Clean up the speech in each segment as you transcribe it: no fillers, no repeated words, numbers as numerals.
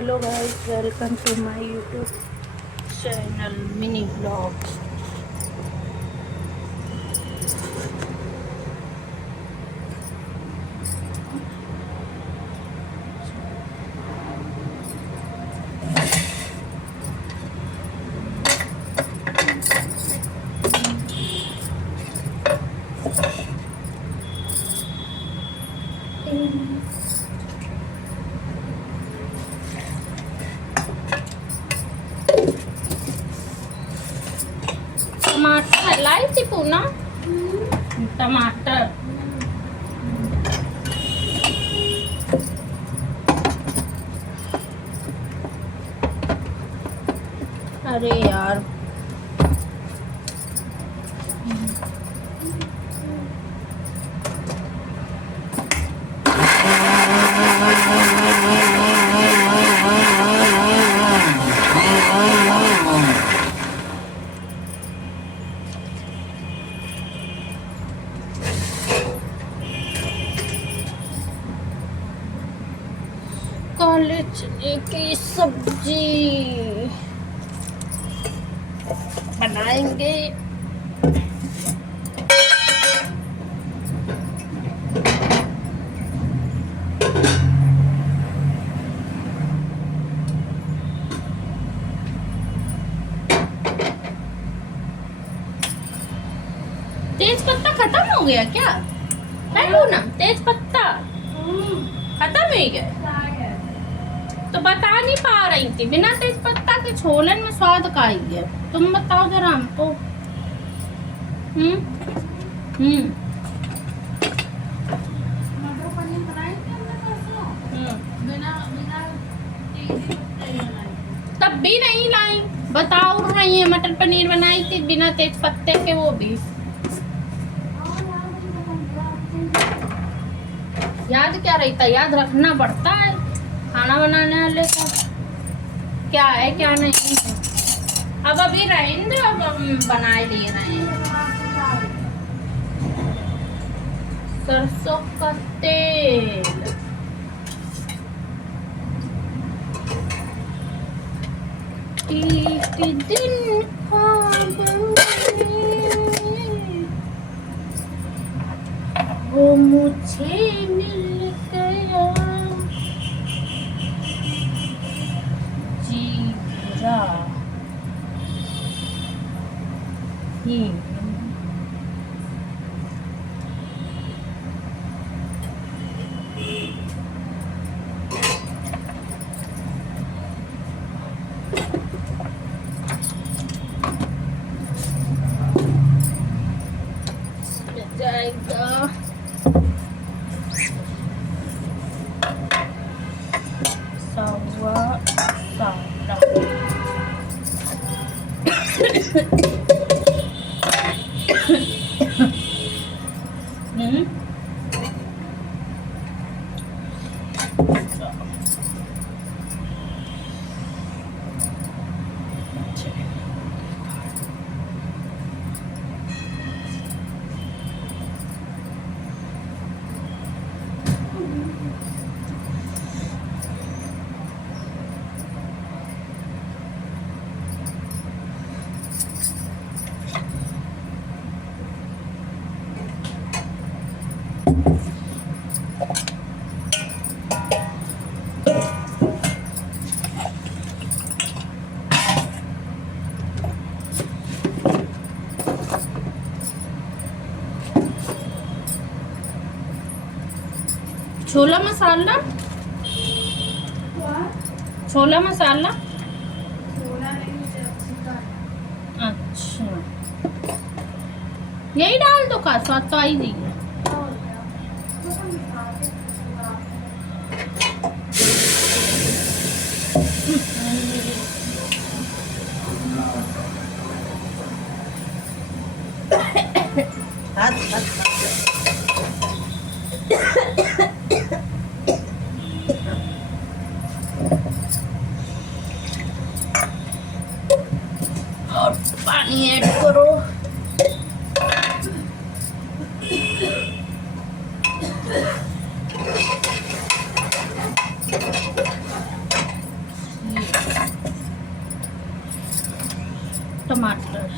Hello guys, welcome to my YouTube channel mini blog. टमाटर लाई थी पूना, टमाटर अरे यार काले चने की सब्जी बनाएंगे। तेज पत्ता खत्म हो गया क्या? हेलो ना, तेज पत्ता खत्म हो गया तो बता नहीं पा रही थी। बिना तेज पत्ता के छोलन में स्वाद का ही है। तुम बताओ जरा हमको। मटर पनीर बनाई थी हमने परसों, बिना बिना तेज पत्ते बनाई थी। तब भी नहीं लाई, बताओ रही है। मटर पनीर बनाई थी बिना तेज पत्ते के, वो भी याद क्या रहता, याद रखना पड़ता है खाना बनाने वाले का, क्या है क्या नहीं है। अब अभी रहेंगे, अब हम बनाए ले रहे हैं। सरसों का तेल, एक दिन वो मुझे मिल गया, जीरा जाएगा। सवा सारा छोला मसाला, छोला मसाला। अच्छा, यही डाल दो का स्वाद तो आई नहीं है। और पानी ऐड करो। टमाटर।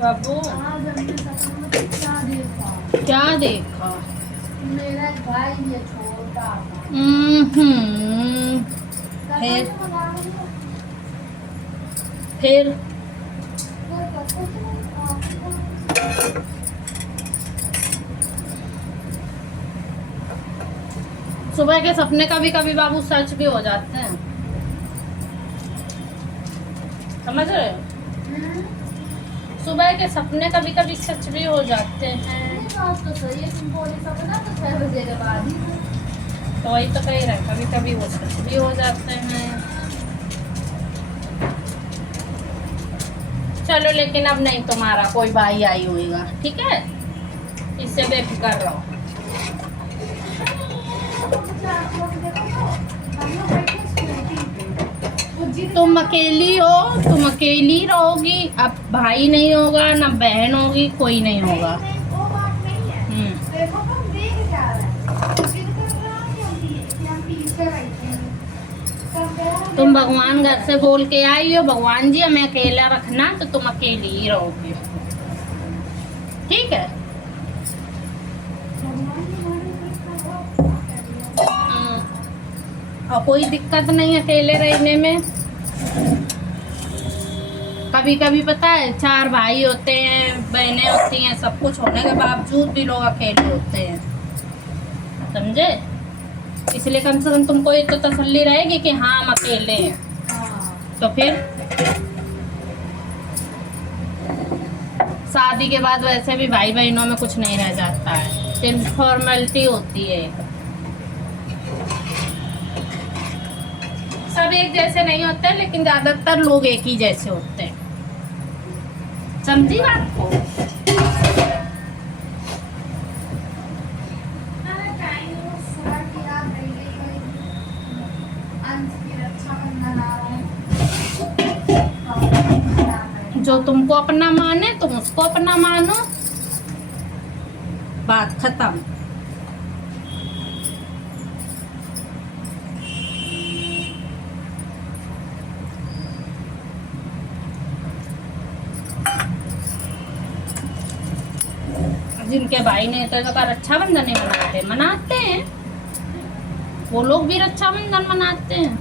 बाबू आज हमने सपने में क्या देखा? क्या देखा? मेरा भाई ये छोटा था। फिर? सपने में गाना था। फिर वो पता चला, सुबह के सपने कभी कभी बाबू सच भी हो जाते हैं, समझ रहे हो? सुबह के सपने कभी कभी सच भी हो जाते हैं। ये बात तो सही है, तुम बोली सपना तो 6 बजे के बाद ही था। तो वही तो कह रहे हैं, कभी कभी वो सच भी हो जाते हैं। चलो, लेकिन अब नहीं तुम्हारा कोई भाई आई होगा, ठीक है? इससे बेफिक्र रहो। तुम अकेली हो, तुम अकेली रहोगी। अब भाई नहीं होगा, ना बहन होगी, कोई नहीं होगा। वो बात नहीं है। देखो तुम देख जा रहे हैं। किधर रहा कि हम पीछे बैठे हैं। तुम भगवान घर से बोल के आई हो, भगवान जी हमें अकेला रखना, तो तुम अकेली ही रहोगी, ठीक है? और कोई दिक्कत नहीं अकेले रहने में। कभी कभी पता है 4 भाई होते हैं, बहनें होती हैं, सब कुछ होने के बावजूद भी लोग अकेले होते हैं, समझे? इसलिए कम से कम तुमको ये तो तसल्ली रहेगी कि हाँ हम अकेले हैं। तो फिर शादी के बाद वैसे भी भाई बहनों में कुछ नहीं रह जाता है, सिर्फ फॉर्मेलिटी होती है। सब एक जैसे नहीं होते, लेकिन ज्यादातर लोग एक ही जैसे होते हैं, समझी बात को? जो तुमको अपना माने तुम उसको अपना मानो, बात खत्म। जिनके भाई ने तो रक्षाबंधन नहीं मनाते, मनाते हैं वो लोग भी रक्षाबंधन मनाते हैं।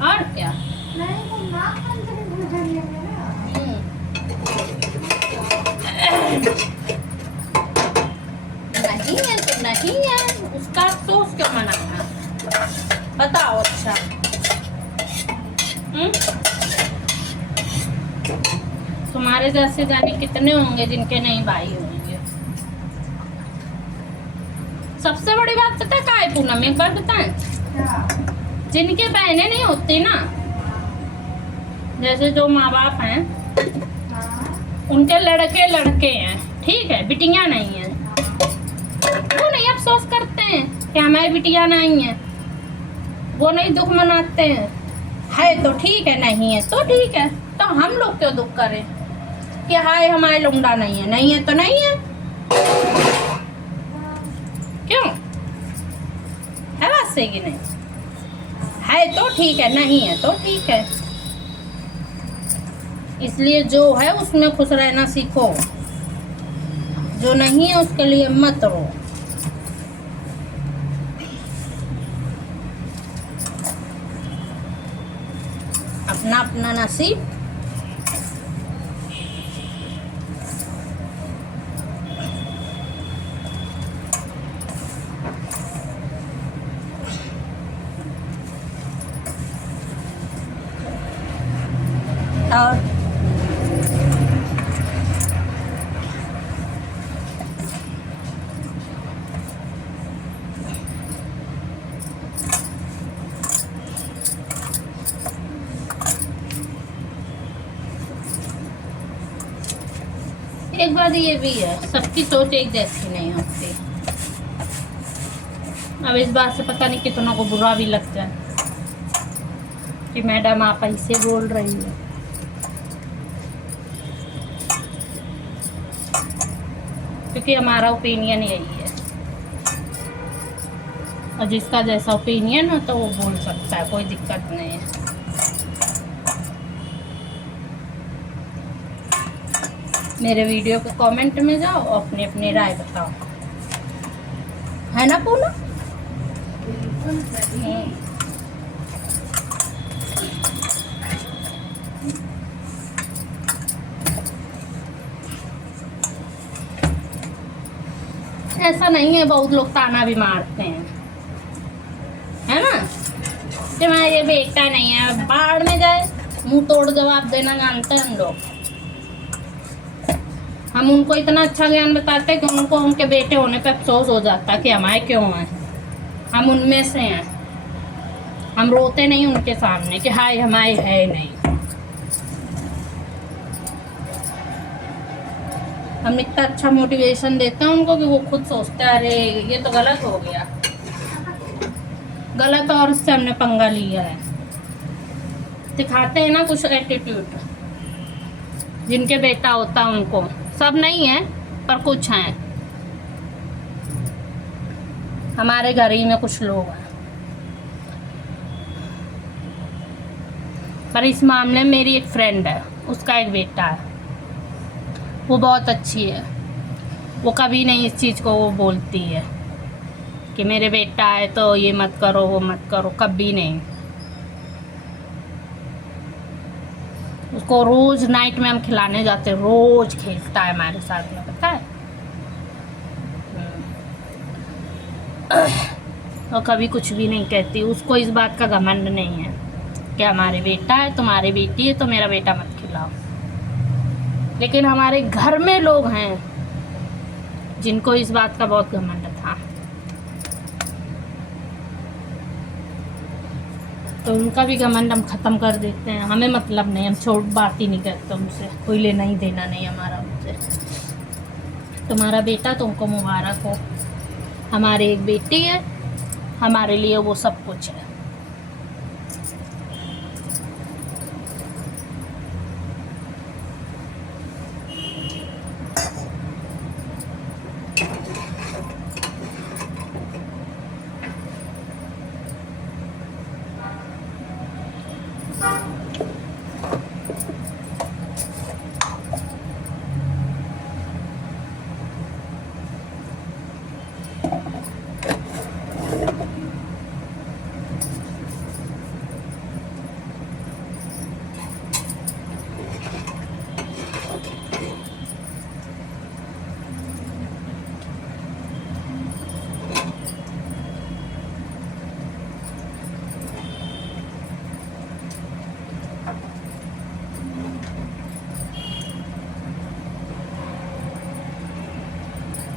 और क्या। नहीं वो नाक बंद करके भूल गई है ना। नहीं है तो नहीं है, उसका अफसोस क्यों मनाना, बताओ। अच्छा तुम्हारे जैसे जाने कितने होंगे जिनके नहीं भाई होंगे। सबसे बड़ी बात पता है क्या है पूनम, एक बार बताएं, क्या? जिनके बहनें नहीं होती ना, जैसे जो माँ बाप हैं हाँ। उनके लड़के लड़के हैं, ठीक है, बिटियां नहीं है, वो नहीं अफसोस करते हैं कि हमारी बिटियां नहीं है, वो नहीं दुख मनाते हैं। है तो ठीक है, नहीं है तो ठीक है, तो हम लोग क्यों दुख करें कि हाय हमारे लुंडा नहीं है, नहीं है तो नहीं है, क्यों। है बात सही कि नहीं, है तो ठीक है, नहीं है तो ठीक है। इसलिए जो है उसमें खुश रहना सीखो, जो नहीं है उसके लिए मत रो। अपना अपना नसीब और एक बात ये भी है, सबकी सोच एक जैसी नहीं होती। अब इस बात से पता नहीं कितनों को बुरा भी लगता है कि मैडम आप ऐसे बोल रही है। क्योंकि हमारा ओपिनियन यही है, और जिसका जैसा ओपिनियन हो तो वो बोल सकता है, कोई दिक्कत नहीं है। मेरे वीडियो के कमेंट में जाओ और अपनी अपनी राय बताओ, है ना पूनम। ऐसा नहीं है, बहुत लोग ताना भी मारते हैं, है ना, कि मैं ये बेटा नहीं है, बाहर में जाए, मुंह तोड़ जवाब देना जानते हैं हम लोग। हम उनको इतना अच्छा ज्ञान बताते हैं कि उनको उनके बेटे होने पे अफसोस हो जाता है कि हमारे क्यों हैं, हम उनमें से हैं। हम रोते नहीं उनके सामने कि हाय हमारे है नहीं। हम इतना अच्छा मोटिवेशन देते हैं उनको कि वो खुद सोचते हैं अरे ये तो गलत हो गया, गलत और उससे हमने पंगा लिया है। दिखाते हैं ना कुछ एटीट्यूड, जिनके बेटा होता है उनको, सब नहीं है पर कुछ हैं, हमारे घर ही में कुछ लोग हैं। पर इस मामले में मेरी एक फ्रेंड है, उसका एक बेटा है, वो बहुत अच्छी है, वो कभी नहीं इस चीज़ को वो बोलती है कि मेरे बेटा है तो ये मत करो वो मत करो, कभी नहीं। उसको रोज़ नाइट में हम खिलाने जाते हैं, रोज़ खेलता है हमारे साथ में, पता है। और कभी कुछ भी नहीं कहती, उसको इस बात का घमंड नहीं है कि हमारे बेटा है, तुम्हारी बेटी है तो मेरा बेटा मत खिलाओ। लेकिन हमारे घर में लोग हैं जिनको इस बात का बहुत घमंड था, तो उनका भी घमंड हम ख़त्म कर देते हैं। हमें मतलब नहीं, हम छोड़ बात ही नहीं करते उनसे, कोई लेना ही देना नहीं हमारा उनसे। तुम्हारा बेटा तुमको मुबारक हो, हमारी एक बेटी है, हमारे लिए वो सब कुछ है।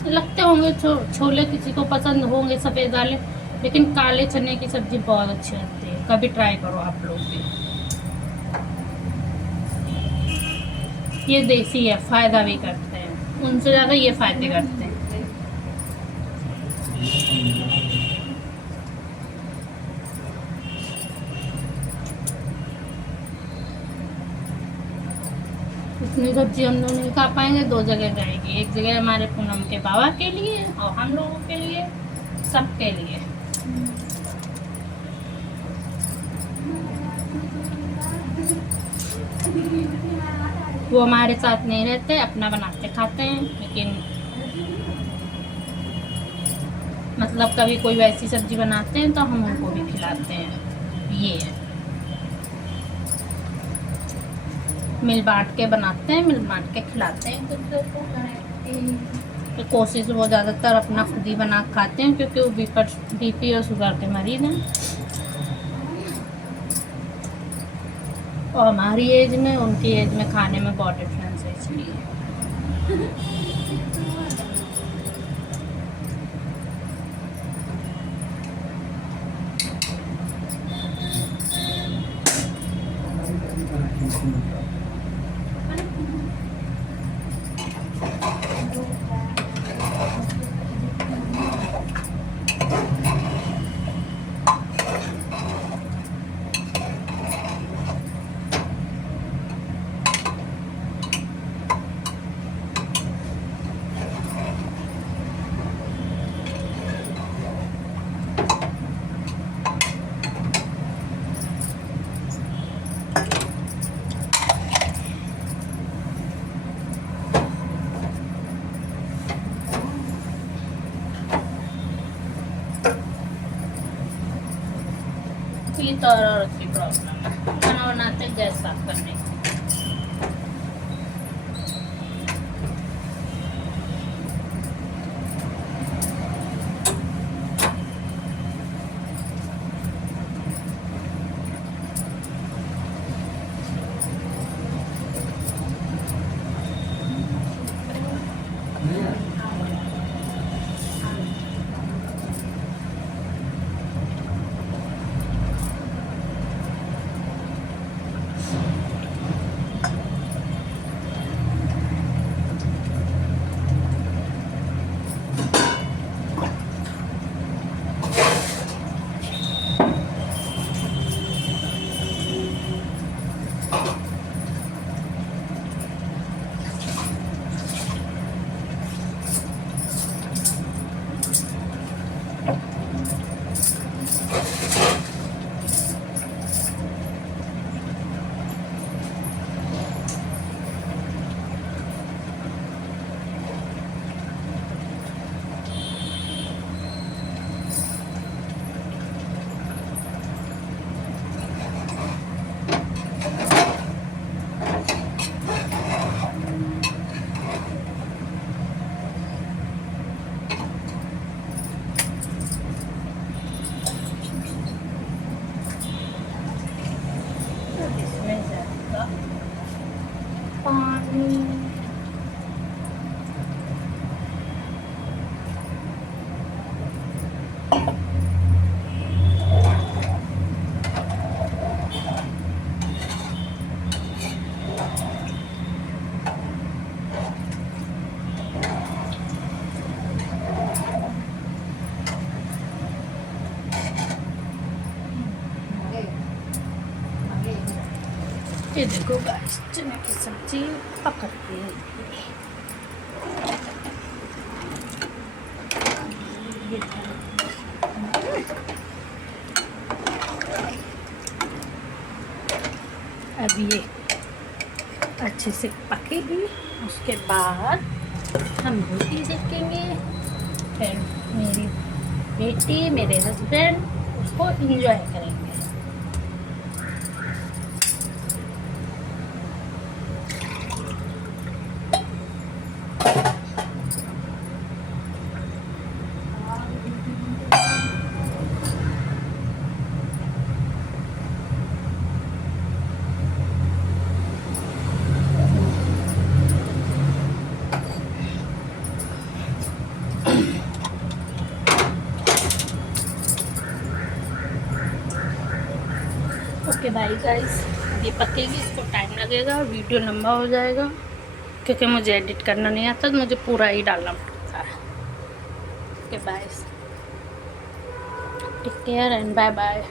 लगते होंगे छोले किसी को पसंद होंगे सफ़ेद वाले, लेकिन काले चने की सब्ज़ी बहुत अच्छी लगती है। कभी ट्राई करो आप लोग भी। ये देसी है, फ़ायदा भी करते हैं, उनसे ज़्यादा ये फ़ायदे करते हैं। इतनी सब्जी हम लोग नहीं खा पाएंगे, 2 जगह जाएगी। एक जगह हमारे पूनम के बाबा के लिए और हम लोगों के लिए, सबके लिए। वो हमारे साथ नहीं रहते, अपना बनाते खाते हैं, लेकिन मतलब कभी कोई वैसी सब्जी बनाते हैं तो हम उनको भी खिलाते हैं। ये है, मिल बांट के बनाते हैं, मिल बांट के खिलाते हैं एक दूसरे को। तो कोशिश वो ज़्यादातर अपना खुद ही बना के खाते हैं, क्योंकि वो बीपी और शुगर के मरीज हैं, और हमारी एज में उनकी एज में खाने में बहुत डिफरेंस है, इसलिए। ये तो और की प्रॉब्लम है, खाना बनाते गैस साफ करने की। ये देखो गाइस, चने की सब्जी पक रही है। अब ये अच्छे से पकेगी, उसके बाद हम रोटी सेकेंगे, फिर मेरी बेटी मेरे हस्बैंड उसको एंजॉय करेंगे। गई गाइस, ये पकेगी, इसको टाइम लगेगा और वीडियो लंबा हो जाएगा क्योंकि मुझे एडिट करना नहीं आता, तो मुझे पूरा ही डालना पड़ता है। Okay bye, take care and bye bye.